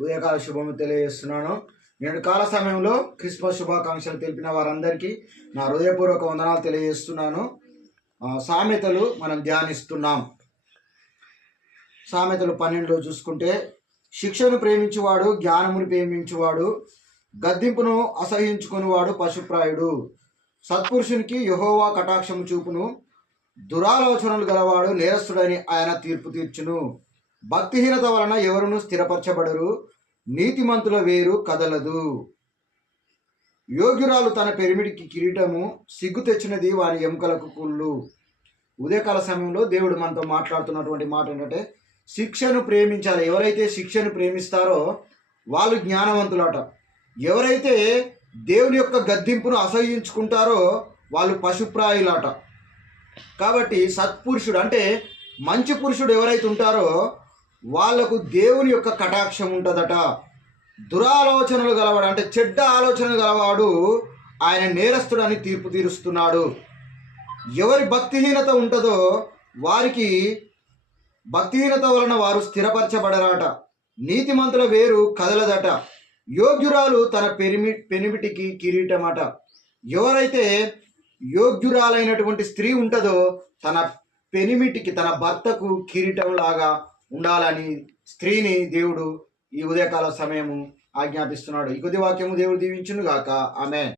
ఉదయకాల శుభము తెలియజేస్తున్నాను. నేడు కాల సమయంలో క్రిస్మస్ శుభాకాంక్షలు తెలిపిన వారందరికీ నా హృదయపూర్వక వందనాలు తెలియజేస్తున్నాను. సామెతలు మనం ధ్యానిస్తున్నాం. సామెతలు 12లో చూసుకుంటే, శిక్షను ప్రేమించువాడు జ్ఞానమును ప్రేమించువాడు, గద్దింపును అసహించుకునివాడు పశుప్రాయుడు. సత్పురుషునికి యెహోవా కటాక్షము చూపును, దురాలోచనలు గలవాడు నేరస్తుడని ఆయన తీర్పు తీర్చును. భక్తిహీనత వలన ఎవరును స్థిరపరచబడరు, నీతిమంతుల వేరు కదలదు. యోగ్యురాలు తన పెరిమిడికి కిరీటము, సిగ్గు తెచ్చినది వారి ఎముకలకు కుళ్ళు. ఉదయకాల సమయంలో దేవుడు మనతో మాట్లాడుతున్నటువంటి మాట ఏంటంటే, శిక్షను ప్రేమించాలి. ఎవరైతే శిక్షను ప్రేమిస్తారో వాళ్ళు జ్ఞానవంతులట. ఎవరైతే దేవుని యొక్క గద్దింపును అసహ్యించుకుంటారో వాళ్ళు పశుప్రాయులట. కాబట్టి సత్పురుషుడు అంటే మంచి పురుషుడు ఎవరైతే ఉంటారో వాళ్లకు దేవుని యొక్క కటాక్షం ఉంటుందట. దురాలోచనలు గలవాడు అంటే చెడ్డ ఆలోచనలు గలవాడు ఆయన నేరస్తుడని తీర్పు తీరుస్తున్నాడు. ఎవరి భక్తిహీనత ఉంటుందో వారికి భక్తిహీనత వలన వారు స్థిరపరచబడరాట. నీతిమంతుల వేరు కదలదట. యోగ్యురాలు తన పెనిమిటికి కిరీటమట. ఎవరైతే యోగ్యురాలైనటువంటి స్త్రీ ఉంటుందో తన పెనిమిటికి, తన భర్తకు కిరీటం లాగా ఉండాలని స్త్రీని దేవుడు ఈ ఉదయకాల సమయము ఆజ్ఞాపిస్తున్నాడు. ఈ కొద్ది వాక్యము దేవుడు దీవించును గాక. ఆమేన్.